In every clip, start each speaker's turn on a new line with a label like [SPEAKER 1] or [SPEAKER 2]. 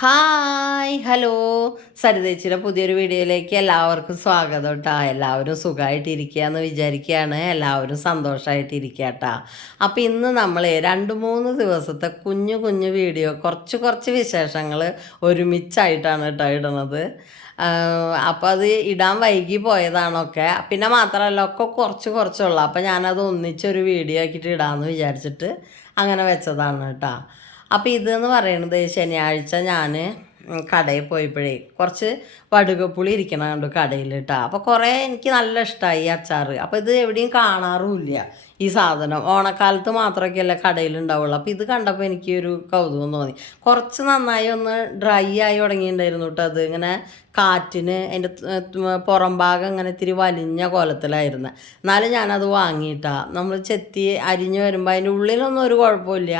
[SPEAKER 1] Hi hello. സരിതേച്ചിയുടെ പുതിയൊരു വീഡിയോയിലേക്ക് എല്ലാവർക്കും സ്വാഗതം കേട്ടോ എല്ലാവരും സുഖമായിട്ടിരിക്കുക എന്ന് വിചാരിക്കുകയാണ് എല്ലാവരും സന്തോഷമായിട്ടിരിക്കുക കേട്ടോ അപ്പോൾ ഇന്ന് നമ്മൾ രണ്ട് മൂന്ന് ദിവസത്തെ കുഞ്ഞു കുഞ്ഞു വീഡിയോ കുറച്ച് കുറച്ച് വിശേഷങ്ങൾ ഒരുമിച്ചായിട്ടാണ് കേട്ടോ ഇടുന്നത് അപ്പോൾ അത് ഇടാൻ വൈകി പോയതാണൊക്കെ. പിന്നെ മാത്രമല്ല ഒക്കെ കുറച്ച് കുറച്ചുള്ളൂ. അപ്പോൾ ഞാനത് ഒന്നിച്ചൊരു വീഡിയോ ആക്കിയിട്ട് ഇടാമെന്ന് വിചാരിച്ചിട്ട് അങ്ങനെ വെച്ചതാണ് കേട്ടോ അപ്പോൾ ഇതെന്ന് പറയുന്നത് ശനിയാഴ്ച ഞാൻ കടയിൽ പോയപ്പോഴേ കുറച്ച് വടുകപ്പുളി ഇരിക്കണ കണ്ടു കടയിൽ കേട്ടോ അപ്പോൾ കുറേ എനിക്ക് നല്ല ഇഷ്ടമായി അച്ചാർ അപ്പോൾ ഇത് എവിടെയും കാണാറുമില്ല ഈ സാധനം. ഓണക്കാലത്ത് മാത്രമൊക്കെയല്ലേ കടയിൽ ഉണ്ടാവുള്ളൂ. അപ്പോൾ ഇത് കണ്ടപ്പോൾ എനിക്ക് ഒരു കൗതുകം തോന്നി. കുറച്ച് നന്നായി ഒന്ന് ഡ്രൈ ആയി തുടങ്ങിയിട്ടുണ്ടായിരുന്നു കേട്ടോ അത്. ഇങ്ങനെ കാറ്റിന് അതിന്റെ പുറം ഭാഗം ഇങ്ങനെ ഇത്തിരി വലിഞ്ഞ കോലത്തിലായിരുന്നു. എന്നാലും ഞാനത് വാങ്ങിയിട്ടാ. നമ്മൾ ചെത്തി അരിഞ്ഞ് വരുമ്പോൾ അതിന്റെ ഉള്ളിലൊന്നും ഒരു കുഴപ്പമില്ല.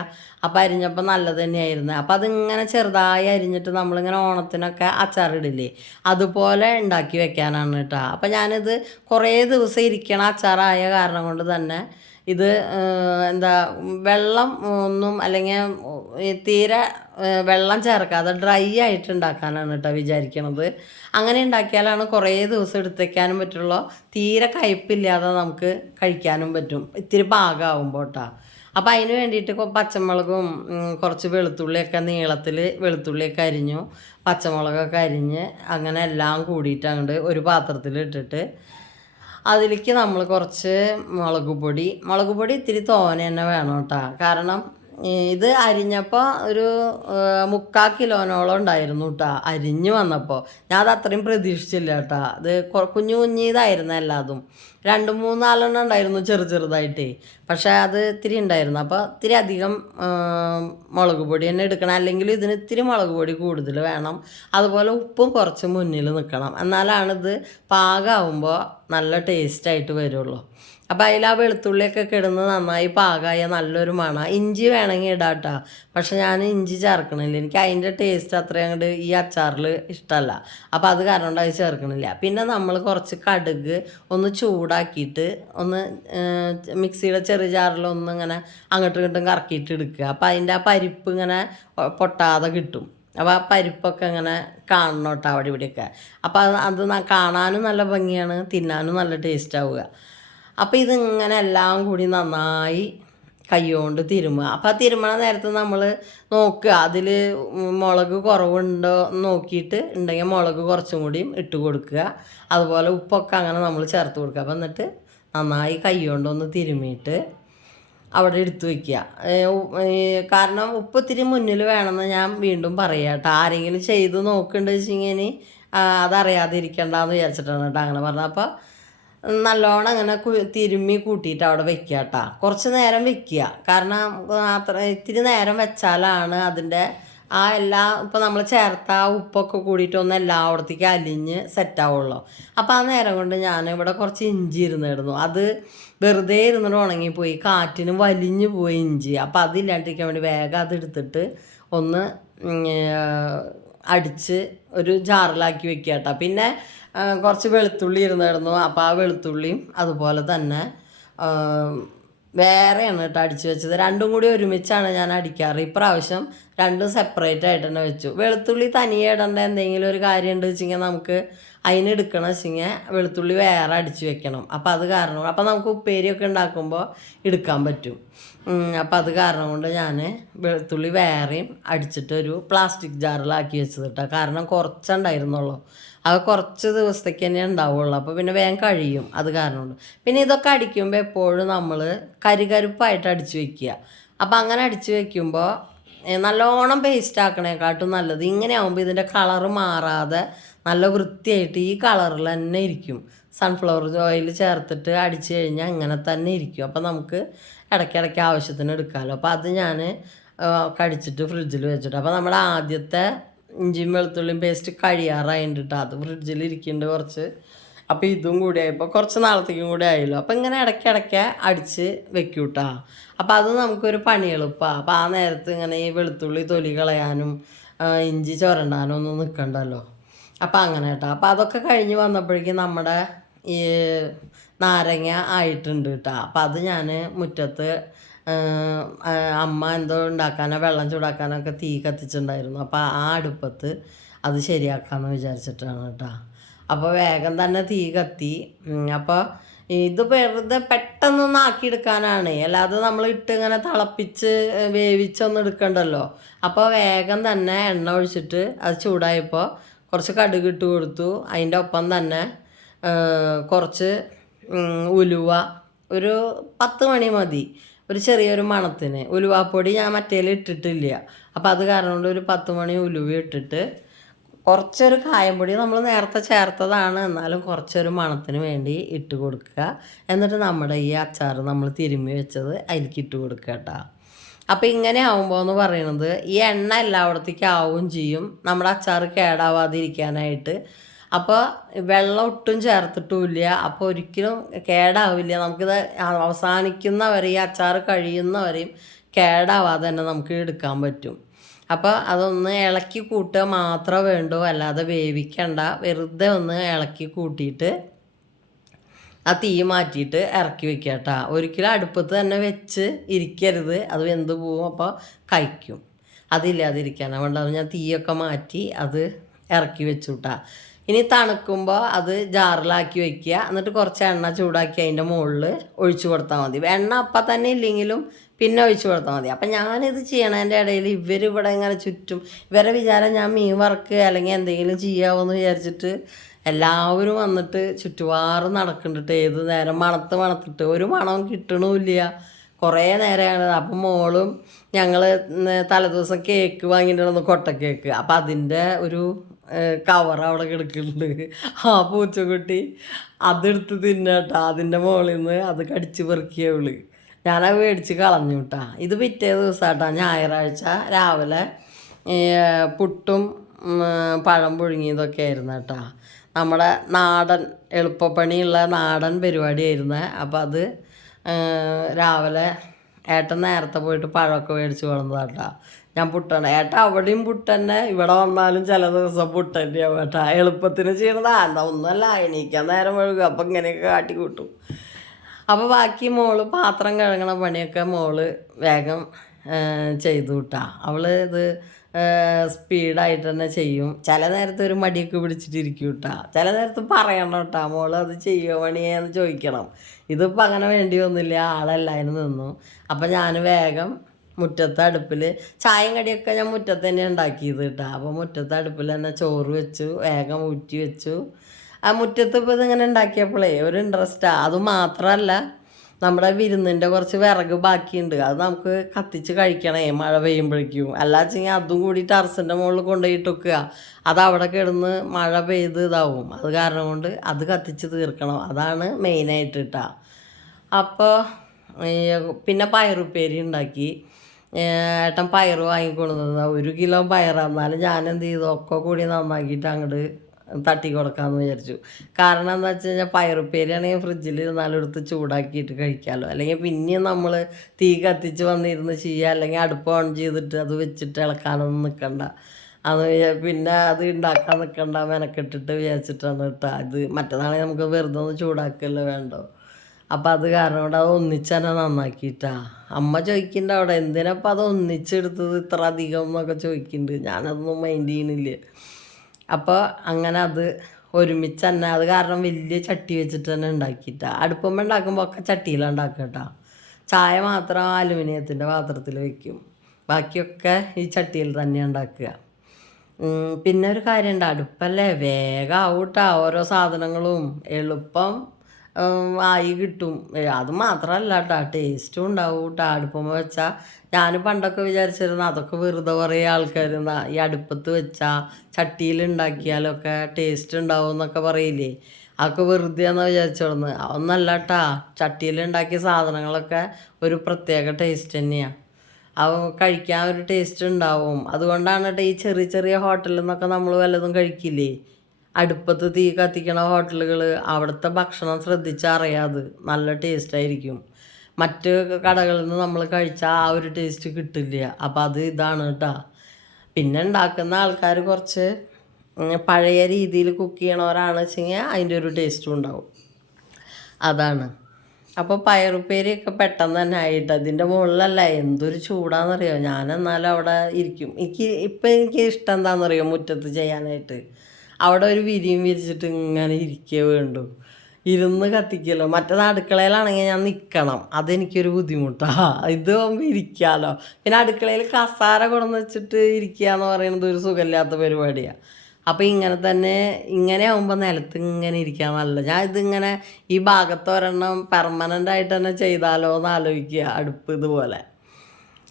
[SPEAKER 1] അപ്പോൾ അരിഞ്ഞപ്പോൾ നല്ലത് തന്നെയായിരുന്നു. അപ്പോൾ അതിങ്ങനെ ചെറുതായി അരിഞ്ഞിട്ട് നമ്മളിങ്ങനെ ഓണത്തിനൊക്കെ അച്ചാറിടില്ലേ? അതുപോലെ ഉണ്ടാക്കി വെക്കാനാണ് കേട്ടോ. അപ്പോൾ ഞാനിത് കുറേ ദിവസം ഇരിക്കണ അച്ചാറായ കാരണം കൊണ്ട് തന്നെ ഇത് എന്താ വെള്ളം ഒന്നും അല്ലെങ്കിൽ തീരെ വെള്ളം ചേർക്കാതെ ഡ്രൈ ആയിട്ട് ഉണ്ടാക്കാനാണ് കേട്ടോ വിചാരിക്കണത്. അങ്ങനെ ഉണ്ടാക്കിയാലാണ് കുറേ ദിവസം എടുത്തേക്കാനും പറ്റുള്ളൂ. തീരെ കയ്പില്ലാതെ നമുക്ക് കഴിക്കാനും പറ്റും. ഇത്തിരി പാകമാകുമ്പോൾ അപ്പോൾ അതിന് വേണ്ടിയിട്ട് പച്ചമുളകും കുറച്ച് വെളുത്തുള്ളിയൊക്കെ നീളത്തിൽ വെളുത്തുള്ളിയൊക്കെ അരിഞ്ഞു. പച്ചമുളകൊക്കെ അരിഞ്ഞ് അങ്ങനെ എല്ലാം കൂടിയിട്ട് അങ്ങോട്ട് ഒരു പാത്രത്തിൽ ഇട്ടിട്ട് അതിലേക്ക് നമ്മൾ കുറച്ച് മുളക് പൊടി. മുളക് പൊടി ഇത്തിരി തോനെ തന്നെ വേണം കേട്ടോ. കാരണം ഇത് അരിഞ്ഞപ്പോൾ ഒരു മുക്കാ കിലോനോളം ഉണ്ടായിരുന്നു കേട്ടോ അരിഞ്ഞു വന്നപ്പോൾ ഞാൻ അത് അത്രയും പ്രതീക്ഷിച്ചില്ല കേട്ടോ അത് കുഞ്ഞു കുഞ്ഞിതായിരുന്നു എല്ലാതും. രണ്ട് മൂന്നാലെണ്ണം ഉണ്ടായിരുന്നു ചെറു ചെറുതായിട്ടേ. പക്ഷേ അത് ഇത്തിരി ഉണ്ടായിരുന്നു. അപ്പോൾ ഇത്തിരി അധികം മുളക് പൊടി തന്നെ എടുക്കണം. അല്ലെങ്കിൽ ഇതിന് ഇത്തിരി മുളക് പൊടി കൂടുതൽ വേണം. അതുപോലെ ഉപ്പും കുറച്ച് മുന്നിൽ നിൽക്കണം. എന്നാലാണിത് പാകമാകുമ്പോൾ നല്ല ടേസ്റ്റായിട്ട് വരുള്ളൂ. അപ്പോൾ അതിൽ ആ വെളുത്തുള്ളിയൊക്കെ കിടന്ന് നന്നായി പാകമായ നല്ലൊരു മണ. ഇഞ്ചി വേണമെങ്കിൽ ഇടാം കേട്ടോ പക്ഷെ ഞാൻ ഇഞ്ചി ചേർക്കണില്ല. എനിക്ക് അതിന്റെ ടേസ്റ്റ് അത്രയും അങ്ങോട്ട് ഈ അച്ചാറിൽ ഇഷ്ടമല്ല അപ്പോൾ അത് കാരണം കൊണ്ട് അത് ചേർക്കണില്ല. പിന്നെ നമ്മൾ കുറച്ച് കടുക് ഒന്ന് ചൂടാക്കിയിട്ട് ഒന്ന് മിക്സിയുടെ ചെറിയ ജാറിൽ ഒന്ന് ഇങ്ങനെ അങ്ങോട്ടും ഇങ്ങോട്ടും കറക്കിയിട്ട് എടുക്കുക. അപ്പോൾ അതിന്റെ ആ പരിപ്പ് ഇങ്ങനെ പൊട്ടാതെ കിട്ടും. അപ്പോൾ ആ പരിപ്പൊക്കെ ഇങ്ങനെ കാണണം കേട്ടോ അവിടെ ഇവിടെയൊക്കെ അപ്പോൾ അത് അത് കാണാനും നല്ല ഭംഗിയാണ് തിന്നാനും നല്ല ടേസ്റ്റ് ആവുക. അപ്പോൾ ഇതിങ്ങനെ എല്ലാം കൂടി നന്നായി കൈകൊണ്ട് തിരുമുക. അപ്പോൾ ആ തിരുമണ നേരത്ത് നമ്മൾ നോക്കുക. അതിൽ മുളക് കുറവുണ്ടോ നോക്കിയിട്ട് ഉണ്ടെങ്കിൽ മുളക് കുറച്ചും കൂടിയും ഇട്ട് കൊടുക്കുക. അതുപോലെ ഉപ്പൊക്കെ അങ്ങനെ നമ്മൾ ചേർത്ത് കൊടുക്കുക. അപ്പം എന്നിട്ട് നന്നായി കൈകൊണ്ടൊന്ന് തിരുമിയിട്ട് അവിടെ എടുത്തു വയ്ക്കുക കാരണം ഉപ്പ് ഇത്തിരി മുന്നിൽ വേണമെന്ന് ഞാൻ വീണ്ടും പറയാം കേട്ടോ. ആരെങ്കിലും ചെയ്ത് നോക്കുന്നുണ്ട് വെച്ചിങ്ങനെ അതറിയാതിരിക്കണ്ടെന്ന് വിചാരിച്ചിട്ടാണ് കേട്ടോ അങ്ങനെ പറഞ്ഞത്. അപ്പോൾ നല്ലോണം അങ്ങനെ തിരുമ്മി കൂട്ടിയിട്ട് അവിടെ വെക്കുക കേട്ടോ കുറച്ച് നേരം വെക്കുക. കാരണം അത്ര ഇത്തിരി നേരം വെച്ചാലാണ് അതിന്റെ ആ എല്ലാ ഇപ്പം നമ്മൾ ചേർത്ത ആ ഉപ്പൊക്കെ കൂടിയിട്ട് ഒന്ന് എല്ലായിടത്തേക്ക് അലിഞ്ഞ് സെറ്റാവുള്ളൂ അപ്പോൾ ആ നേരം കൊണ്ട് ഞാൻ ഇവിടെ കുറച്ച് ഇഞ്ചി ഇരുന്നിടുന്നു. അത് വെറുതെ ഇരുന്നിട്ട് ഉണങ്ങിപ്പോയി. കാറ്റിന് വലിഞ്ഞു പോയി ഇഞ്ചി. അപ്പോൾ അതില്ലാണ്ടിരിക്കാൻ വേണ്ടി വേഗം അതെടുത്തിട്ട് ഒന്ന് അടിച്ച് ഒരു ജാറിലാക്കി വെക്കുക കേട്ടോ പിന്നെ കുറച്ച് വെളുത്തുള്ളി ഇരുന്നായിരുന്നു. അപ്പോൾ ആ വെളുത്തുള്ളിയും അതുപോലെ തന്നെ വേറെയാണ് കേട്ടോ അടിച്ച് വെച്ചത്. രണ്ടും കൂടി ഒരുമിച്ചാണ് ഞാൻ അടിക്കാറ്. ഇപ്രാവശ്യം രണ്ടും സെപ്പറേറ്റ് ആയിട്ട് തന്നെ വെച്ചു. വെളുത്തുള്ളി തനിയെ ഇടേണ്ട എന്തെങ്കിലും ഒരു കാര്യം ഉണ്ട് വെച്ചെങ്കിൽ നമുക്ക് അതിന് എടുക്കണം വെച്ചെങ്കിൽ വെളുത്തുള്ളി വേറെ അടിച്ച് വെക്കണം. അപ്പോൾ അത് കാരണം അപ്പോൾ നമുക്ക് ഉപ്പേരിയൊക്കെ ഉണ്ടാക്കുമ്പോൾ എടുക്കാൻ പറ്റും. അപ്പോൾ അത് കാരണം കൊണ്ട് ഞാൻ വെളുത്തുള്ളി വേറെയും അടിച്ചിട്ടൊരു പ്ലാസ്റ്റിക് ജാറിലാക്കി വെച്ചത് കേട്ടോ. കാരണം കുറച്ചുണ്ടായിരുന്നുള്ളൂ. അത് കുറച്ച് ദിവസത്തേക്ക് തന്നെ ഉണ്ടാവുള്ളൂ. അപ്പോൾ പിന്നെ വേഗം കഴിയും. അത് കാരണമുണ്ട് പിന്നെ ഇതൊക്കെ അടിക്കുമ്പോൾ എപ്പോഴും നമ്മൾ കരികരുപ്പായിട്ട് അടിച്ച് വയ്ക്കുക അപ്പോൾ അങ്ങനെ അടിച്ച് വയ്ക്കുമ്പോൾ നല്ലോണം പേസ്റ്റ് ആക്കണേക്കാട്ടും നല്ലത് ഇങ്ങനെ ആകുമ്പോൾ ഇതിന്റെ കളറ് മാറാതെ നല്ല വൃത്തിയായിട്ട് ഈ കളറിൽ തന്നെ ഇരിക്കും. സൺഫ്ലവർ ഓയിൽ ചേർത്തിട്ട് അടിച്ചു കഴിഞ്ഞാൽ അങ്ങനെ തന്നെ ഇരിക്കും. അപ്പോൾ നമുക്ക് ഇടയ്ക്കിടയ്ക്ക് ആവശ്യത്തിന് എടുക്കാമല്ലോ അപ്പോൾ അത് ഞാൻ കടിച്ചിട്ട് ഫ്രിഡ്ജിൽ വെച്ചിട്ട്. അപ്പോൾ നമ്മുടെ ആദ്യത്തെ ഇഞ്ചിയും വെളുത്തുള്ളിയും പേസ്റ്റ് കഴിയാറായിട്ടാ അത് ഫ്രിഡ്ജിൽ ഇരിക്കുന്നുണ്ട് കുറച്ച്. അപ്പോൾ ഇതും കൂടി ആയപ്പോൾ കുറച്ച് നാളത്തേക്കും കൂടി ആയല്ലോ. അപ്പോൾ ഇങ്ങനെ ഇടയ്ക്കിടയ്ക്ക് അടിച്ച് വെക്കും കേട്ടോ അപ്പോൾ അത് നമുക്കൊരു പണി എളുപ്പമാണ് അപ്പോൾ ആ നേരത്ത് ഇങ്ങനെ ഈ വെളുത്തുള്ളി തൊലി കളയാനും ഇഞ്ചി ചുരണ്ടാനും ഒന്നും നിൽക്കണ്ടല്ലോ അപ്പോൾ അങ്ങനെ കേട്ടോ അപ്പോൾ അതൊക്കെ കഴിഞ്ഞ് വന്നപ്പോഴേക്കും നമ്മുടെ ഈ നാരങ്ങ ആയിട്ടുണ്ട് കേട്ടോ അപ്പോൾ അത് ഞാൻ മുറ്റത്ത് അമ്മ എന്തോ ഉണ്ടാക്കാനോ വെള്ളം ചൂടാക്കാനൊക്കെ തീ കത്തിച്ചിട്ടുണ്ടായിരുന്നു. അപ്പോൾ ആ അടുപ്പത്ത് അത് ശരിയാക്കാമെന്ന് വിചാരിച്ചിട്ടാണ് കേട്ടോ. അപ്പോൾ വേഗം തന്നെ തീ കത്തി. അപ്പോൾ ഇത് വെറുതെ പെട്ടെന്നൊന്ന് ആക്കിയെടുക്കാനാണ്. അല്ലാതെ നമ്മൾ ഇട്ട് ഇങ്ങനെ തിളപ്പിച്ച് വേവിച്ചൊന്നും എടുക്കണ്ടല്ലോ. അപ്പോൾ വേഗം തന്നെ എണ്ണ ഒഴിച്ചിട്ട് അത് ചൂടായപ്പോൾ കുറച്ച് കടുക് ഇട്ട് കൊടുത്തു. അതിന്റെ ഒപ്പം തന്നെ കുറച്ച് ഉലുവ. ഒരു പത്ത് മണി മതി. ഒരു ചെറിയൊരു മണത്തിന് ഉലുവാപ്പൊടി ഞാൻ മറ്റേൽ ഇട്ടിട്ടില്ല. അപ്പോൾ അത് കാരണം കൊണ്ട് ഒരു പത്ത് മണി ഉലുവ ഇട്ടിട്ട് കുറച്ചൊരു കായംപൊടി നമ്മൾ നേരത്തെ ചേർത്തതാണ്. എന്നാലും കുറച്ചൊരു മണത്തിന് വേണ്ടി ഇട്ട് കൊടുക്കുക. എന്നിട്ട് നമ്മുടെ ഈ അച്ചാർ നമ്മൾ തിരുമ്മി വെച്ചത് അതിലേക്ക് ഇട്ട് കൊടുക്കുക കേട്ടോ. അപ്പോൾ ഇങ്ങനെ ആവുമ്പോൾ എന്ന് പറയുന്നത് ഈ എണ്ണ എല്ലായിടത്തേക്കും ചെയ്യും. നമ്മുടെ അച്ചാർ കേടാവാതിരിക്കാനായിട്ട് അപ്പോൾ വെള്ളം ഒട്ടും ചേർത്തിട്ടുമില്ല. അപ്പോൾ ഒരിക്കലും കേടാവില്ല. നമുക്കിത് അവസാനിക്കുന്നവരെ ഈ അച്ചാർ കഴിയുന്നവരെയും കേടാവാതെ തന്നെ നമുക്ക് എടുക്കാൻ പറ്റും. അപ്പോൾ അതൊന്ന് ഇളക്കി കൂട്ടുക മാത്രമേ വേണ്ടൂ. അല്ലാതെ വേവിക്കണ്ട. വെറുതെ ഒന്ന് ഇളക്കി കൂട്ടിയിട്ട് ആ തീ മാറ്റിയിട്ട് ഇറക്കി വെക്കുക കേട്ടോ. ഒരിക്കലും അടുപ്പത്ത് തന്നെ വെച്ച് ഇരിക്കരുത്. അത് വെന്ത് പോവും. അപ്പോൾ കഴിക്കും. അതില്ലാതിരിക്കാനാണ് വേണ്ടത് ഞാൻ തീയൊക്കെ മാറ്റി അത് ഇറക്കി വെച്ചു കേട്ടാ. ഇനി തണുക്കുമ്പോൾ അത് ജാറിലാക്കി വെക്കുക. എന്നിട്ട് കുറച്ച് എണ്ണ ചൂടാക്കി അതിന്റെ മുകളിൽ ഒഴിച്ചു കൊടുത്താൽ മതി. എണ്ണ അപ്പം തന്നെ ഇല്ലെങ്കിലും പിന്നെ ഒഴിച്ചു കൊടുത്താൽ മതി. അപ്പം ഞാനിത് ചെയ്യണതിന്റെ ഇടയിൽ ഇവർ ഇവിടെ ഇങ്ങനെ ചുറ്റും ഇവരെ വിചാരം ഞാൻ മീൻ വറുക്കുക അല്ലെങ്കിൽ എന്തെങ്കിലും ചെയ്യാമോയെന്ന് വിചാരിച്ചിട്ട് എല്ലാവരും വന്നിട്ട് ചുറ്റുപാറ് നടക്കുന്നുണ്ട്. ഏത് നേരം മണത്ത് മണത്തിട്ട് ഒരു മണവും കിട്ടണമില്ല കുറേ നേരമാണ്. അപ്പം മോളും ഞങ്ങൾ തലേദിവസം കേക്ക് വാങ്ങിയിട്ടുണ്ടെന്ന് കൊട്ട കേക്ക്. അപ്പം അതിന്റെ ഒരു കവർ അവിടെ കിടക്കുന്നുണ്ട്. ആ പൂച്ചക്കുട്ടി അതെടുത്ത് തിന്നട്ടാ. അതിന്റെ മുകളിൽ നിന്ന് അത് കടിച്ച് പെറുക്കിയവൾ ഞാനത് മേടിച്ച് കളഞ്ഞു കേട്ടാ ഇത് പിറ്റേ ദിവസമാട്ടാ ഞായറാഴ്ച രാവിലെ പുട്ടും പഴം പുഴുങ്ങിയതൊക്കെ ആയിരുന്നു കേട്ടാ നമ്മുടെ നാടൻ എളുപ്പപ്പണിയുള്ള നാടൻ പരിപാടിയായിരുന്നു. അപ്പോൾ അത് രാവിലെ ഏട്ടൻ നേരത്തെ പോയിട്ട് പഴമൊക്കെ മേടിച്ച് കൊണ്ടുവന്നതാട്ടാ ഞാൻ പുട്ടാണ് ഏട്ടാ അവിടെയും പുട്ടന്നെ. ഇവിടെ വന്നാലും ചില ദിവസം പുട്ടന്നെയാവും ഏട്ടാ. എളുപ്പത്തിന് ചെയ്യണതാ. എന്താ ഒന്നുമല്ല എണീക്കാൻ നേരം ഒഴുകും അപ്പം ഇങ്ങനെയൊക്കെ കാട്ടി കൂട്ടും. അപ്പോൾ ബാക്കി മോൾ പാത്രം കഴുകണ പണിയൊക്കെ മോൾ വേഗം ചെയ്തു കിട്ടാ അവൾ ഇത് സ്പീഡായിട്ട് തന്നെ ചെയ്യും. ചില നേരത്തെ ഒരു മടിയൊക്കെ പിടിച്ചിട്ടിരിക്കും കേട്ടാ ചില നേരത്ത് പറയണം കേട്ടാ മോൾ അത് ചെയ്യുമോ പണിയെന്ന് ചോദിക്കണം. ഇതിപ്പോൾ അങ്ങനെ വേണ്ടി വന്നില്ല. ആളെല്ലാവരും നിന്നു. അപ്പം ഞാൻ വേഗം മുറ്റത്തെ അടുപ്പിൽ ചായയും കടിയൊക്കെ ഞാൻ മുറ്റത്ത് തന്നെ ഉണ്ടാക്കിയത് കേട്ടോ. അപ്പോൾ മുറ്റത്തെ അടുപ്പിൽ തന്നെ ചോറ് വെച്ചു വേഗം ഊറ്റി വെച്ചു. ആ മുറ്റത്ത് ഇപ്പോൾ ഇതിങ്ങനെ ഉണ്ടാക്കിയപ്പോഴേ ഒരു ഇൻട്രസ്റ്റാണ് അത് മാത്രമല്ല നമ്മുടെ വിരുന്നിന്റെ കുറച്ച് വിറക് ബാക്കിയുണ്ട്. അത് നമുക്ക് കത്തിച്ച് കഴിക്കണേ മഴ പെയ്യുമ്പോഴേക്കും. അല്ല വെച്ചെങ്കിൽ അതും കൂടി ടെറസിന്റെ മുകളിൽ കൊണ്ടുപോയിട്ട് വെക്കുക. അത് അവിടെ കിടന്ന് മഴ പെയ്ത് ഇതാവും. അത് കാരണം കൊണ്ട് അത് കത്തിച്ച് തീർക്കണം. അതാണ് മെയിനായിട്ട് കിട്ടുക അപ്പോൾ പിന്നെ പയറുപ്പേരി ഉണ്ടാക്കി. ഏട്ടൻ പയർ വാങ്ങിക്കൊണ്ടുവന്നത് ഒരു കിലോ പയറാണ് എന്നാലും ഞാൻ എന്ത് ചെയ്തു? ഒക്കെ കൂടി നന്നാക്കിയിട്ട് അങ്ങോട്ട് തട്ടി കൊടുക്കാമെന്ന് വിചാരിച്ചു. കാരണം എന്താ വെച്ച് കഴിഞ്ഞാൽ പയറുപ്പേരിയാണെങ്കിൽ ഫ്രിഡ്ജിൽ ഇരുന്നാലും എടുത്ത് ചൂടാക്കിയിട്ട് കഴിക്കാമല്ലോ അല്ലെങ്കിൽ പിന്നെയും നമ്മൾ തീ കത്തിച്ച് വന്നിരുന്ന് ചെയ്യുക അല്ലെങ്കിൽ അടുപ്പ് ഓൺ ചെയ്തിട്ട് അത് വെച്ചിട്ട് ഇളക്കാനൊന്നും നിൽക്കണ്ട അത് പിന്നെ അത് ഉണ്ടാക്കാൻ നിൽക്കണ്ട മെനക്കെട്ടിട്ട് വിചാരിച്ചിട്ടാണ് കേട്ടോ അത് മറ്റന്നാളെ നമുക്ക് വെറുതെ ഒന്ന് ചൂടാക്കല്ലോ വേണ്ടോ? അപ്പം അത് കാരണം കൊണ്ട് അത് ഒന്നിച്ചന്നെ നന്നാക്കിയിട്ടാ. അമ്മ ചോദിക്കുന്നുണ്ട് അവിടെ എന്തിനപ്പം അത് ഒന്നിച്ചെടുത്തത് ഇത്ര അധികം? എന്നൊക്കെ ചോദിക്കുന്നുണ്ട് ഞാനതൊന്നും മൈൻഡ് ചെയ്യണില്ല. അപ്പോൾ അങ്ങനെ അത് ഒരുമിച്ച് തന്നെ അത് കാരണം വലിയ ചട്ടി വെച്ചിട്ട് തന്നെ ഉണ്ടാക്കിയിട്ടാ. അടുപ്പമ്മ ഉണ്ടാക്കുമ്പോൾ ഒക്കെ ചട്ടിയിലാണ് ഉണ്ടാക്കട്ടാ. ചായ മാത്രം അലുമിനിയത്തിന്റെ പാത്രത്തിൽ വയ്ക്കും ബാക്കിയൊക്കെ ഈ ചട്ടിയിൽ തന്നെ ഉണ്ടാക്കുക. പിന്നെ ഒരു കാര്യമുണ്ട്. അടുപ്പല്ലേ? വേഗം ആവൂട്ടാ. ഓരോ സാധനങ്ങളും എളുപ്പം. ആയി കിട്ടും. അത് മാത്രമല്ല കേട്ടോ ടേസ്റ്റും ഉണ്ടാവും കേട്ടോ അടുപ്പം വെച്ചാൽ ഞാൻ പണ്ടൊക്കെ വിചാരിച്ചിരുന്നു അതൊക്കെ വെറുതെ കുറേ ആൾക്കാർ ഈ അടുപ്പത്ത് വെച്ചാൽ ചട്ടിയിൽ ഉണ്ടാക്കിയാലൊക്കെ ടേസ്റ്റ് ഉണ്ടാവും എന്നൊക്കെ പറയില്ലേ? അതൊക്കെ വെറുതെ എന്ന് വിചാരിച്ചോളന്ന് ഒന്നല്ല കേട്ടാ ചട്ടിയിൽ ഉണ്ടാക്കിയ സാധനങ്ങളൊക്കെ ഒരു പ്രത്യേക ടേസ്റ്റ് തന്നെയാണ് അവ കഴിക്കാൻ ഒരു ടേസ്റ്റ് ഉണ്ടാവും. അതുകൊണ്ടാണ് കേട്ടോ ഈ ചെറിയ ചെറിയ ഹോട്ടലിൽ നിന്നൊക്കെ നമ്മൾ വല്ലതും കഴിക്കില്ലേ? അടുപ്പത്ത് തീ കത്തിക്കണ ഹോട്ടലുകൾ അവിടുത്തെ ഭക്ഷണം ശ്രദ്ധിച്ചാൽ അറിയാത് നല്ല ടേസ്റ്റായിരിക്കും മറ്റ് കടകളിൽ നിന്ന് നമ്മൾ കഴിച്ചാൽ ആ ഒരു ടേസ്റ്റ് കിട്ടില്ല. അപ്പോൾ അത് ഇതാണ് കേട്ടോ പിന്നെ ഉണ്ടാക്കുന്ന ആൾക്കാർ കുറച്ച് പഴയ രീതിയിൽ കുക്ക് ചെയ്യണവരാണ് വെച്ചെങ്കിൽ അതിന്റെ ഒരു ടേസ്റ്റും ഉണ്ടാവും. അതാണ്. അപ്പോൾ പയറുപ്പേരിയൊക്കെ പെട്ടെന്ന് തന്നെ ആയിട്ട്. അതിന്റെ മുകളിലല്ല എന്തൊരു ചൂടാണെന്നറിയോ ഞാൻ എന്നാലും അവിടെ ഇരിക്കും. എനിക്ക് ഇപ്പം എനിക്ക് ഇഷ്ടം എന്താണെന്നറിയോ മുറ്റത്ത് ചെയ്യാനായിട്ട്. അവിടെ ഒരു വിരിയും വിരിച്ചിട്ട് ഇങ്ങനെ ഇരിക്കേ വേണ്ടു. ഇരുന്ന് കത്തിക്കല്ലോ. മറ്റേത് അടുക്കളയിലാണെങ്കിൽ ഞാൻ നിൽക്കണം അതെനിക്കൊരു ബുദ്ധിമുട്ടാണ് ഇത് ഇരിക്കാമല്ലോ പിന്നെ അടുക്കളയിൽ കസാര കൊണ്ടുവന്ന് വെച്ചിട്ട് ഇരിക്കുക എന്ന് പറയുന്നത് ഒരു സുഖമില്ലാത്ത പരിപാടിയാണ് അപ്പോൾ ഇങ്ങനെ തന്നെ ഇങ്ങനെ ആകുമ്പോൾ നിലത്ത് ഇങ്ങനെ ഇരിക്കാൻ നല്ല ഞാൻ ഇതിങ്ങനെ ഈ ഭാഗത്ത് ഒരെണ്ണം പെർമനന്റ് ആയിട്ട് തന്നെ ചെയ്താലോ എന്ന് ആലോചിക്കുക. അടുപ്പ് ഇതുപോലെ.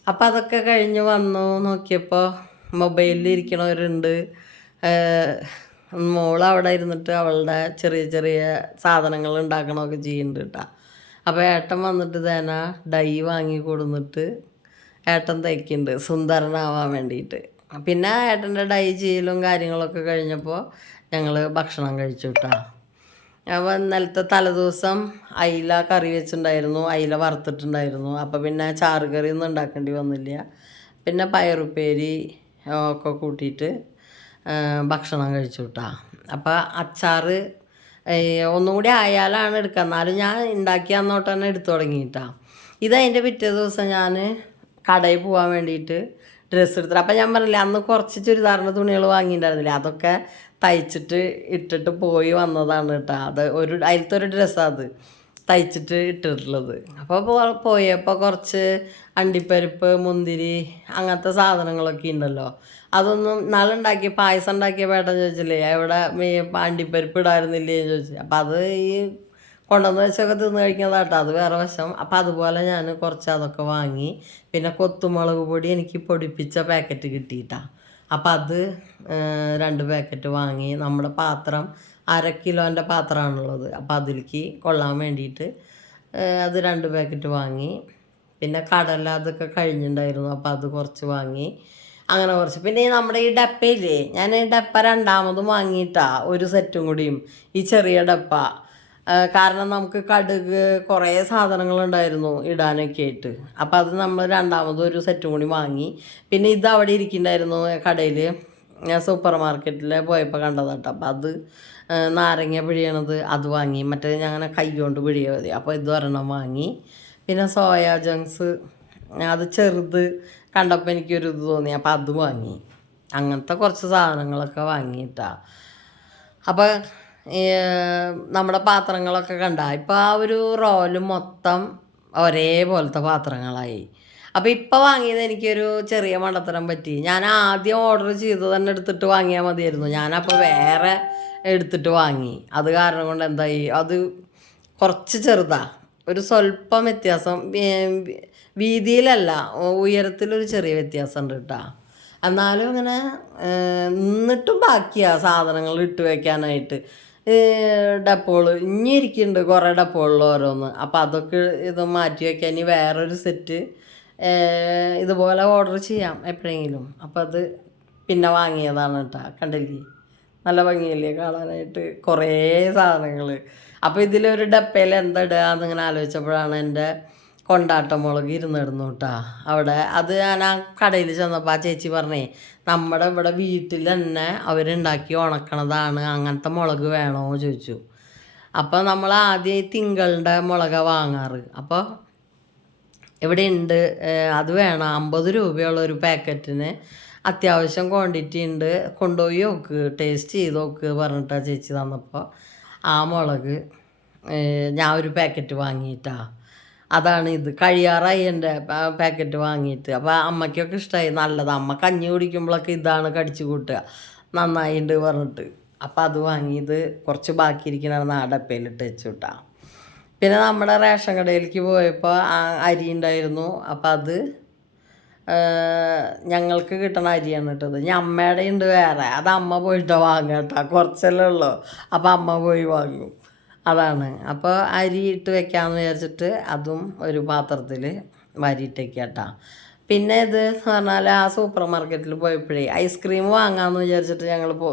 [SPEAKER 1] അപ്പം അതൊക്കെ കഴിഞ്ഞ് വന്നു. നോക്കിയപ്പോൾ മൊബൈലിൽ ഇരിക്കണവരുണ്ട്. മോൾ അവിടെ ഇരുന്നിട്ട് അവളുടെ ചെറിയ ചെറിയ സാധനങ്ങൾ ഉണ്ടാക്കണമൊക്കെ ചെയ്യുന്നുണ്ട് കേട്ടോ. അപ്പോൾ ഏട്ടൻ വന്നിട്ട് തന്നെ ഡൈ വാങ്ങി കൊടുന്നിട്ട് ഏട്ടൻ തയ്ക്കുന്നുണ്ട് സുന്ദരനാവാൻ വേണ്ടിയിട്ട്. പിന്നെ ഏട്ടന്റെ ഡൈ ചെയ്യലും കാര്യങ്ങളൊക്കെ കഴിഞ്ഞപ്പോൾ ഞങ്ങൾ ഭക്ഷണം കഴിച്ചു കേട്ടോ. അപ്പോൾ ഇന്നലത്തെ തലേദിവസം അയില കറി വെച്ചിട്ടുണ്ടായിരുന്നു അയില വറുത്തിട്ടുണ്ടായിരുന്നു. അപ്പോൾ പിന്നെ ചാറ് കറി ഒന്നും ഉണ്ടാക്കേണ്ടി വന്നില്ല. പിന്നെ പയറുപ്പേരി ഒക്കെ കൂട്ടിയിട്ട് ഭക്ഷണം കഴിച്ചു കേട്ടാ അപ്പോൾ അച്ചാറ് ഒന്നും കൂടി ആയാലാണ് എടുക്കുക എന്നാലും ഞാൻ ഉണ്ടാക്കി അന്നോട്ട് തന്നെ എടുത്തു തുടങ്ങിയിട്ടാ ഇത് അതിന്റെ പിറ്റേ ദിവസം ഞാൻ കടയിൽ പോകാൻ വേണ്ടിയിട്ട് ഡ്രസ്സ് എടുത്തിട്ട് അപ്പം ഞാൻ പറഞ്ഞില്ലേ അന്ന് കുറച്ച് ചുരിദാറിന്റെ തുണികൾ വാങ്ങിയിട്ടുണ്ടായിരുന്നില്ലേ അതൊക്കെ തയ്ച്ചിട്ട് ഇട്ടിട്ട് പോയി വന്നതാണ് കേട്ടോ അത് ഒരു അതിലത്തെ ഒരു ഡ്രസ്സാണ് അത് തയ്ച്ചിട്ട് ഇട്ടിട്ടുള്ളത്. അപ്പോൾ പോയപ്പോൾ കുറച്ച് അണ്ടിപ്പരിപ്പ് മുന്തിരി അങ്ങനത്തെ സാധനങ്ങളൊക്കെ ഉണ്ടല്ലോ അതൊന്നും നാളെ ഉണ്ടാക്കിയ പായസം ഉണ്ടാക്കിയ പേട്ടൻ ചോദിച്ചില്ലേ എവിടെ മീ അണ്ടിപ്പരിപ്പ് ഇടായിരുന്നില്ലേ എന്ന് ചോദിച്ചു. അപ്പം അത് ഈ കൊണ്ടുവന്ന് വെച്ചൊക്കെ തിന്ന് കഴിക്കുന്നതാട്ടോ അത് വേറെ വശം അപ്പം അതുപോലെ ഞാൻ കുറച്ച് അതൊക്കെ വാങ്ങി പിന്നെ കൊത്തുമുളക് പൊടി എനിക്ക് പൊടിപ്പിച്ച പാക്കറ്റ് കിട്ടിയിട്ടാ. അപ്പം അത് രണ്ട് പാക്കറ്റ് വാങ്ങി നമ്മുടെ പാത്രം അര കിലോന്റെ പാത്രമാണുള്ളത് അപ്പം അതിലേക്ക് കൊള്ളാൻ വേണ്ടിയിട്ട് അത് രണ്ട് പാക്കറ്റ് വാങ്ങി. പിന്നെ കടല അതൊക്കെ കഴിഞ്ഞിട്ടുണ്ടായിരുന്നു അപ്പോൾ അത് കുറച്ച് വാങ്ങി. അങ്ങനെ കുറച്ച്. പിന്നെ നമ്മുടെ ഈ ഡപ്പയില്ലേ ഞാൻ ഡപ്പ രണ്ടാമതും വാങ്ങിയിട്ടാ ഒരു സെറ്റും കൂടിയും ഈ ചെറിയ ഡപ്പ. കാരണം നമുക്ക് കടുക് കുറേ സാധനങ്ങളുണ്ടായിരുന്നു ഇടാനൊക്കെ ആയിട്ട്. അപ്പോൾ അത് നമ്മൾ രണ്ടാമതും ഒരു സെറ്റും കൂടി വാങ്ങി. പിന്നെ ഇത് അവിടെ ഇരിക്കുന്നുണ്ടായിരുന്നു കടയിൽ ഞാൻ സൂപ്പർ മാർക്കറ്റിൽ പോയപ്പോൾ കണ്ടതാട്ടോ അപ്പോൾ അത് നാരങ്ങ പിഴിയണത് അത് വാങ്ങി. മറ്റേ ഞാൻ കൈ കൊണ്ട് പിഴിയാൽ മതി. അപ്പോൾ ഇത് ഒരെണ്ണം വാങ്ങി. പിന്നെ സോയാ ജങ്ക്സ് അത് ചെറുത് കണ്ടപ്പോൾ എനിക്കൊരു ഇത് തോന്നി. അപ്പോൾ അത് വാങ്ങി. അങ്ങനത്തെ കുറച്ച് സാധനങ്ങളൊക്കെ വാങ്ങിയിട്ടാ. അപ്പോൾ നമ്മുടെ പാത്രങ്ങളൊക്കെ കണ്ട. ഇപ്പോൾ ആ ഒരു റോൽ മൊത്തം ഒരേപോലത്തെ പാത്രങ്ങളായി. അപ്പോൾ ഇപ്പോൾ വാങ്ങിയത് എനിക്കൊരു ചെറിയ മണ്ടത്തരം പറ്റി. ഞാൻ ആദ്യം ഓർഡർ ചെയ്ത് തന്നെ എടുത്തിട്ട് വാങ്ങിയാൽ മതിയായിരുന്നു. ഞാനപ്പോൾ വേറെ എടുത്തിട്ട് വാങ്ങി. അത് കാരണം കൊണ്ട് എന്തായി? അത് കുറച്ച് ചെറുതാണ് ഒരു സ്വല്പം വ്യത്യാസം. വീതിയിലല്ല ഉയരത്തിലൊരു ചെറിയ വ്യത്യാസമുണ്ട് കേട്ടോ എന്നാലും ഇങ്ങനെ നിന്നിട്ടും ബാക്കിയാ സാധനങ്ങൾ ഇട്ട് വയ്ക്കാനായിട്ട് ഡപ്പോൾ ഇനി ഇരിക്കുന്നുണ്ട് കുറേ ഡപ്പോളിൽ ഓരോന്ന്. അപ്പോൾ അതൊക്കെ ഇത് മാറ്റി വയ്ക്കാൻ ഇനി വേറൊരു സെറ്റ് ഇതുപോലെ ഓർഡർ ചെയ്യാം എപ്പോഴെങ്കിലും. അപ്പോൾ അത് പിന്നെ വാങ്ങിയതാണ് കേട്ടോ കണ്ടില്ലേ? നല്ല ഭംഗിയില്ലേ കാണാനായിട്ട് കുറേ സാധനങ്ങൾ അപ്പോൾ ഇതിലൊരു ഡപ്പയിൽ എന്താ ഇടുക എന്നിങ്ങനെ ആലോചിച്ചപ്പോഴാണ് എന്റെ കൊണ്ടാട്ട മുളക് ഇരുന്നിടുന്നു കേട്ടോ അവിടെ അത് ഞാൻ ആ കടയിൽ ചെന്നപ്പോൾ ആ ചേച്ചി പറഞ്ഞേ നമ്മുടെ ഇവിടെ വീട്ടിൽ തന്നെ അവരുണ്ടാക്കി ഉണക്കണതാണ് അങ്ങനത്തെ മുളക് വേണോ? ചോദിച്ചു. അപ്പോൾ നമ്മൾ ആദ്യം ഈ തിങ്കളുടെ മുളക വാങ്ങാറ്. അപ്പോൾ ഇവിടെ ഉണ്ട് അത് വേണം. അമ്പത് രൂപയുള്ള ഒരു പാക്കറ്റിന് അത്യാവശ്യം ക്വാണ്ടിറ്റി ഉണ്ട് കൊണ്ടുപോയി നോക്ക് ടേസ്റ്റ് ചെയ്ത് നോക്ക് പറഞ്ഞിട്ടാണ് ചേച്ചി തന്നപ്പോൾ ആ മുളക് ഞാൻ ഒരു പാക്കറ്റ് വാങ്ങിയിട്ടാ. അതാണ് ഇത്. കഴിയാറായി എന്റെ പാക്കറ്റ് വാങ്ങിയിട്ട്. അപ്പോൾ അമ്മയ്ക്കൊക്കെ ഇഷ്ടമായി നല്ലത്. അമ്മ കഞ്ഞി കുടിക്കുമ്പോഴൊക്കെ ഇതാണ് കടിച്ചു കൂട്ടുക. നന്നായിട്ടുണ്ട് പറഞ്ഞിട്ട്. അപ്പോൾ അത് വാങ്ങിയത് കുറച്ച് ബാക്കിയിരിക്കണ ആ ഡപ്പയിലിട്ട് വെച്ചു വിട്ടാ പിന്നെ നമ്മുടെ റേഷൻ കടയിലേക്ക് പോയപ്പോൾ അരി ഉണ്ടായിരുന്നു അപ്പം അത് ഞങ്ങൾക്ക് കിട്ടണ അരിയാണ് കിട്ടുന്നത് ഞാൻ അമ്മയുടെ ഉണ്ട് വേറെ. അത് അമ്മ പോയിട്ട് വാങ്ങാം കേട്ടോ കുറച്ചല്ലേ ഉള്ളൂ. അപ്പം അമ്മ പോയി വാങ്ങും. അതാണ്. അപ്പോൾ അരി ഇട്ട് വെക്കാമെന്ന് വിചാരിച്ചിട്ട് അതും ഒരു പാത്രത്തിൽ വരിയിട്ടേക്ക് കേട്ടോ പിന്നെ ഇത് എന്ന് പറഞ്ഞാൽ ആ സൂപ്പർ മാർക്കറ്റിൽ പോയപ്പോഴേ ഐസ്ക്രീം വാങ്ങാമെന്ന് വിചാരിച്ചിട്ട് ഞങ്ങൾ പോ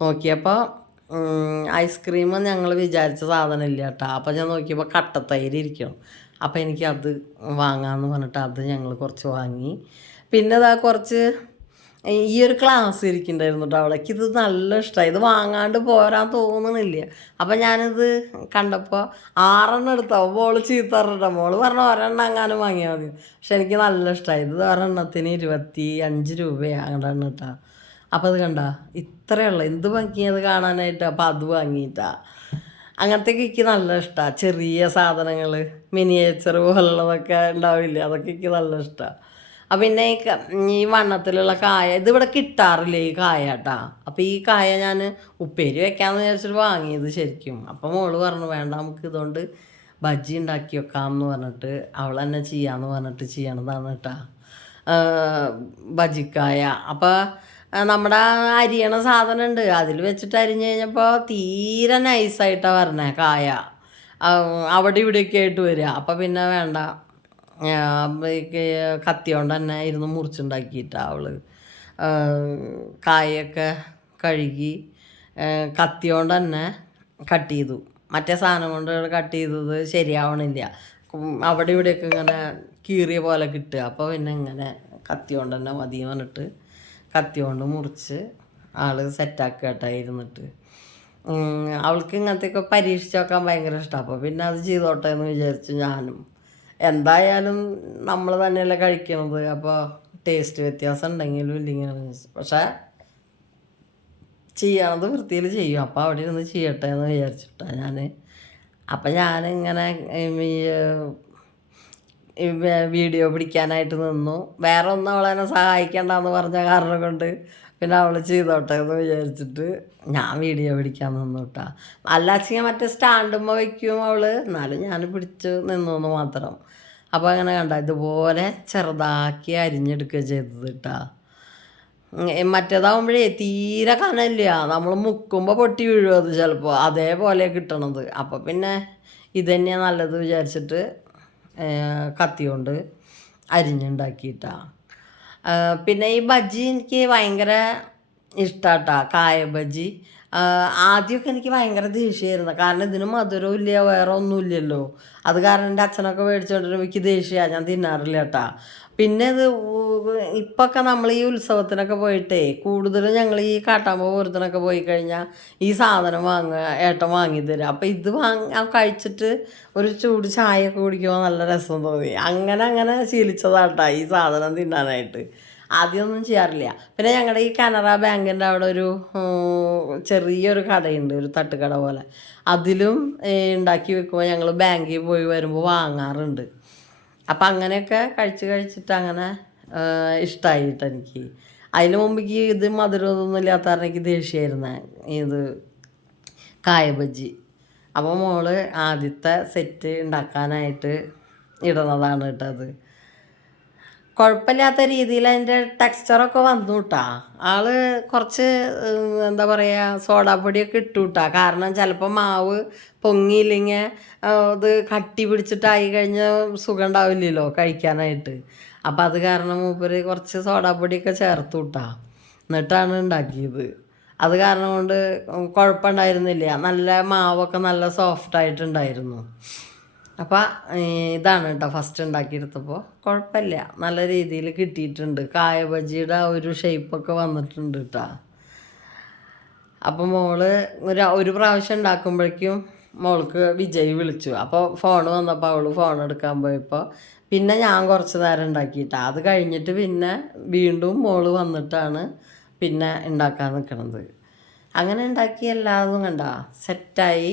[SPEAKER 1] നോക്കിയപ്പോൾ ഐസ്ക്രീം ഞങ്ങൾ വിചാരിച്ച സാധനം ഇല്ല കേട്ടോ അപ്പോൾ ഞാൻ നോക്കിയപ്പോൾ കട്ടത്തൈര് ഇരിക്കണം അപ്പോൾ എനിക്ക് അത് വാങ്ങാമെന്ന് പറഞ്ഞിട്ട് അത് ഞങ്ങൾ കുറച്ച് വാങ്ങി. പിന്നെ ഇതാ കുറച്ച് ഈ ഒരു ക്ലാസ് ഇരിക്കുന്നുണ്ടായിരുന്നു കേട്ടോ അവളേക്ക് ഇത് നല്ല ഇഷ്ടമായി ഇത് വാങ്ങാണ്ട് പോരാൻ തോന്നണില്ല. അപ്പം ഞാനിത് കണ്ടപ്പോൾ ആറെണ്ണം എടുത്തോ. മോൾ ചീത്ത പറഞ്ഞിട്ടോ മോൾ പറഞ്ഞ ഒരെണ്ണം അങ്ങാനും വാങ്ങിയാൽ മതി. പക്ഷെ എനിക്ക് നല്ല ഇഷ്ടമായി ഇത് ഒരെണ്ണത്തിന് ഇരുപത്തി അഞ്ച് രൂപയാണ് അങ്ങോട്ടാണ് കേട്ടോ അപ്പോൾ അത് കണ്ട ഇത്രയുള്ള എന്ത് ഭംഗിയത് കാണാനായിട്ട്. അപ്പോൾ അത് വാങ്ങിയിട്ടാ. അങ്ങനത്തെ എനിക്ക് നല്ല ഇഷ്ടമാണ് ചെറിയ സാധനങ്ങൾ മിനിയേച്ചർ പോലുള്ളതൊക്കെ ഉണ്ടാവില്ല? അതൊക്കെ എനിക്ക് നല്ല ഇഷ്ടമാണ് അപ്പം പിന്നെ ഈ വണ്ണത്തിലുള്ള കായ ഇതിവിടെ കിട്ടാറില്ല ഈ കായ കേട്ടാ അപ്പം ഈ കായ ഞാൻ ഉപ്പേരി വെക്കാമെന്ന് വിചാരിച്ചിട്ട് വാങ്ങിയത് ശരിക്കും. അപ്പം മോൾ പറഞ്ഞു വേണ്ട നമുക്ക് ഇതുകൊണ്ട് ബജ്ജി ഉണ്ടാക്കി വെക്കാം എന്ന് പറഞ്ഞിട്ട് അവൾ തന്നെ ചെയ്യാമെന്ന് പറഞ്ഞിട്ട് ചെയ്യണതാണ് കേട്ടാ ബജിക്കായ അപ്പോൾ നമ്മുടെ അരിയണ സാധനം ഉണ്ട് അതിൽ വെച്ചിട്ട് അരിഞ്ഞ് കഴിഞ്ഞപ്പോൾ തീരെ നൈസായിട്ടാണ് പറഞ്ഞത് കായ. അവിടെ ഇവിടെയൊക്കെ ആയിട്ട് വരിക അപ്പം പിന്നെ വേണ്ട കത്തി കൊണ്ട് തന്നെ ഇരുന്ന് മുറിച്ചുണ്ടാക്കിയിട്ടാണ് അവൾ. ആ, കായൊക്കെ കഴുകി കത്തി കൊണ്ട് തന്നെ കട്ട് ചെയ്തു. മറ്റേ സാധനം കൊണ്ട് കട്ട് ചെയ്തത് ശരിയാവണില്ല. അവിടെ ഇവിടെയൊക്കെ ഇങ്ങനെ കീറിയ പോലെ കിട്ടുക. അപ്പോൾ പിന്നെ ഇങ്ങനെ കത്തി കൊണ്ട് തന്നെ മതി വന്നിട്ട് കത്തി കൊണ്ട് മുറിച്ച് ആൾ സെറ്റാക്കുക കേട്ടോ ഇരുന്നിട്ട്. അവൾക്ക് ഇങ്ങനത്തെയൊക്കെ പരീക്ഷിച്ച് നോക്കാൻ ഭയങ്കര ഇഷ്ടമാണ് അപ്പോൾ പിന്നെ അത് ചെയ്തോട്ടെ എന്ന് വിചാരിച്ചു ഞാനും എന്തായാലും നമ്മൾ തന്നെയല്ലേ കഴിക്കണത്. അപ്പോൾ ടേസ്റ്റ് വ്യത്യാസം ഉണ്ടെങ്കിലും ഇല്ലെങ്കിലും പക്ഷേ ചെയ്യണത് വൃത്തിയിൽ ചെയ്യും. അപ്പോൾ അവിടെ ഇരുന്ന് ചെയ്യട്ടെ എന്ന് വിചാരിച്ചിട്ടാണ് ഞാൻ അപ്പം ഞാനിങ്ങനെ വീഡിയോ പിടിക്കാനായിട്ട് നിന്നു. വേറെ ഒന്നും അവളെന്നെ സഹായിക്കണ്ടെന്ന് പറഞ്ഞ കാരണം കൊണ്ട് പിന്നെ അവൾ ചെയ്തോട്ടെ എന്ന് വിചാരിച്ചിട്ട് ഞാൻ വീഡിയോ പിടിക്കാൻ നിന്നു കേട്ടാ അല്ലാച്ചെങ്കിൽ മറ്റേ സ്റ്റാൻഡുമ്പോൾ വയ്ക്കും അവൾ എന്നാലും ഞാൻ പിടിച്ച് നിന്നു എന്ന് മാത്രം. അപ്പോൾ അങ്ങനെ കണ്ട ഇതുപോലെ ചെറുതാക്കി അരിഞ്ഞെടുക്കുക ചെയ്തത് കേട്ടാ മറ്റേതാവുമ്പോഴേ തീരെ കനല്ല. നമ്മൾ മുക്കുമ്പോൾ പൊട്ടി വീഴും അത് ചിലപ്പോൾ അതേപോലെ കിട്ടണത്. അപ്പോൾ പിന്നെ ഇത് തന്നെയാണ് നല്ലത് വിചാരിച്ചിട്ട് കത്തി കൊണ്ട് അരിഞ്ഞുണ്ടാക്കിയിട്ടാണ് പിന്നെ ഈ ബജ്ജി എനിക്ക് ഭയങ്കര ഇഷ്ടാട്ടാ കായ ബജ്ജി. ആദ്യമൊക്കെ എനിക്ക് ഭയങ്കര ദേഷ്യമായിരുന്നു കാരണം ഇതിന് മധുരവും ഇല്ല വേറെ ഒന്നുമില്ലല്ലോ. അത് കാരണം എന്റെ അച്ഛനൊക്കെ മേടിച്ചുകൊണ്ടിരുമ്പോൾ എനിക്ക് ദേഷ്യമാണ് ഞാൻ തിന്നാറില്ല കേട്ടാ പിന്നെ ഇത് ഇപ്പൊക്കെ നമ്മൾ ഈ ഉത്സവത്തിനൊക്കെ പോയിട്ടേ കൂടുതലും ഞങ്ങൾ ഈ കാട്ടാമ്പ പൂരത്തിനൊക്കെ പോയി കഴിഞ്ഞാൽ ഈ സാധനം വാങ്ങുക ഏട്ടൻ വാങ്ങി തരും. അപ്പം ഇത് വാങ്ങി കഴിച്ചിട്ട് ഒരു ചൂട് ചായയൊക്കെ കുടിക്കുമ്പോൾ നല്ല രസം തോന്നി. അങ്ങനെ അങ്ങനെ ശീലിച്ചതാട്ടാ ഈ സാധനം തിന്നാനായിട്ട്. ആദ്യമൊന്നും ചെയ്യാറില്ല. പിന്നെ ഞങ്ങളുടെ ഈ കാനറ ബാങ്കിന്റെ അവിടെ ഒരു ചെറിയൊരു കടയുണ്ട് ഒരു തട്ടുകട പോലെ. അതിലും ഉണ്ടാക്കി വെക്കുമ്പോൾ ഞങ്ങൾ ബാങ്കിൽ പോയി വരുമ്പോൾ വാങ്ങാറുണ്ട്. അപ്പം അങ്ങനെയൊക്കെ കഴിച്ച് കഴിച്ചിട്ട് അങ്ങനെ ഇഷ്ടമായിട്ട് എനിക്ക്. അതിന് മുമ്പേക്ക് ഇത് മധുരമൊന്നും ഇല്ലാത്ത എനിക്ക് ദേഷ്യമായിരുന്നു. ഇത് കായബജി. അപ്പോൾ മോൾ ആദ്യത്തെ സെറ്റ് ഉണ്ടാക്കാനായിട്ട് ഇടുന്നതാണ് കേട്ടത് കുഴപ്പമില്ലാത്ത രീതിയിൽ അതിന്റെ ടെക്സ്ചറൊക്കെ വന്നു കേട്ടാ ആൾ കുറച്ച് എന്താ പറയുക സോഡാപ്പൊടിയൊക്കെ ഇട്ടു കേട്ടാ കാരണം ചിലപ്പോൾ മാവ് പൊങ്ങിയില്ലെങ്കിൽ അത് കട്ടി പിടിച്ചിട്ടായി കഴിഞ്ഞാൽ സുഖം ഉണ്ടാവില്ലല്ലോ കഴിക്കാനായിട്ട്. അപ്പം അത് കാരണം മൂപ്പര് കുറച്ച് സോഡാപ്പൊടിയൊക്കെ ചേർത്തു വിട്ടാ എന്നിട്ടാണ് ഉണ്ടാക്കിയത്. അത് കാരണം കൊണ്ട് കുഴപ്പമുണ്ടായിരുന്നില്ല. നല്ല മാവൊക്കെ നല്ല സോഫ്റ്റ് ആയിട്ടുണ്ടായിരുന്നു. അപ്പോൾ ഇതാണ് കേട്ടോ ഫസ്റ്റ് ഉണ്ടാക്കിയെടുത്തപ്പോൾ കുഴപ്പമില്ല നല്ല രീതിയിൽ കിട്ടിയിട്ടുണ്ട്. കായ ബജിയുടെ ഒരു ഷേപ്പൊക്കെ വന്നിട്ടുണ്ട് കേട്ടോ അപ്പോൾ മോൾ ഒരു ഒരു പ്രാവശ്യം ഉണ്ടാക്കുമ്പോഴേക്കും മോൾക്ക് വിജയ് വിളിച്ചു. അപ്പോൾ ഫോൺ വന്നപ്പോൾ അവൾ ഫോൺ എടുക്കാൻ പോയപ്പോൾ പിന്നെ ഞാൻ കുറച്ച് നേരം ഉണ്ടാക്കിയിട്ട്. അത് കഴിഞ്ഞിട്ട് പിന്നെ വീണ്ടും മോൾ വന്നിട്ടാണ് പിന്നെ ഉണ്ടാക്കാൻ നിൽക്കണത് അങ്ങനെ ഉണ്ടാക്കി എല്ലാതും കണ്ട സെറ്റായി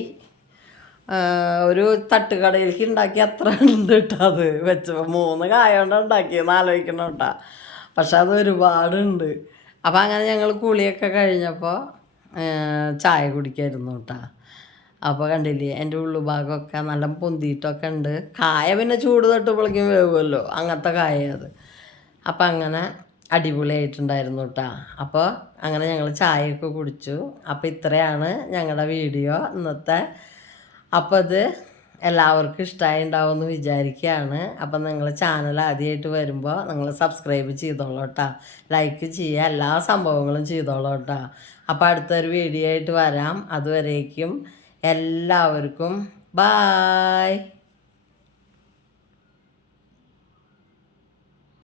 [SPEAKER 1] ഒരു തട്ടുകടയിലേക്ക് ഉണ്ടാക്കി അത്ര ഉണ്ട് കേട്ടോ അത്. വെച്ചപ്പോൾ മൂന്ന് കായ കൊണ്ട് ഉണ്ടാക്കിയെന്ന് ആലോചിക്കണം കേട്ടോ പക്ഷെ അത് ഒരുപാടുണ്ട്. അപ്പം അങ്ങനെ ഞങ്ങൾ കുളിയൊക്കെ കഴിഞ്ഞപ്പോൾ ചായ കുടിക്കായിരുന്നു കേട്ടോ അപ്പോൾ കണ്ടില്ലേ എന്റെ ഉള്ളുഭാഗമൊക്കെ നല്ല പൊന്തിയിട്ടൊക്കെ ഉണ്ട്. കായ പിന്നെ ചൂട് തൊട്ടുമ്പോഴേക്കും വേവുമല്ലോ അങ്ങനത്തെ കായ അത്. അപ്പം അങ്ങനെ അടിപൊളിയായിട്ടുണ്ടായിരുന്നു കേട്ടോ അപ്പോൾ അങ്ങനെ ഞങ്ങൾ ചായയൊക്കെ കുടിച്ചു. അപ്പോൾ ഇത്രയാണ് ഞങ്ങളുടെ വീഡിയോ. ഇന്നത്തെ അപ്പോൾ അത് എല്ലാവർക്കും ഇഷ്ടമായി ഉണ്ടാവുമെന്ന് വിചാരിക്കുകയാണ് അപ്പം നിങ്ങൾ ചാനൽ ആദ്യമായിട്ട് വരുമ്പോൾ നിങ്ങൾ സബ്സ്ക്രൈബ് ചെയ്തോളൂ കേട്ടോ ലൈക്ക് ചെയ്യുക എല്ലാ സംഭവങ്ങളും ചെയ്തോളൂ കേട്ടോ അപ്പോൾ അടുത്തൊരു വീഡിയോ ആയിട്ട് വരാം. അതുവരേക്കും എല്ലാവർക്കും ബായ്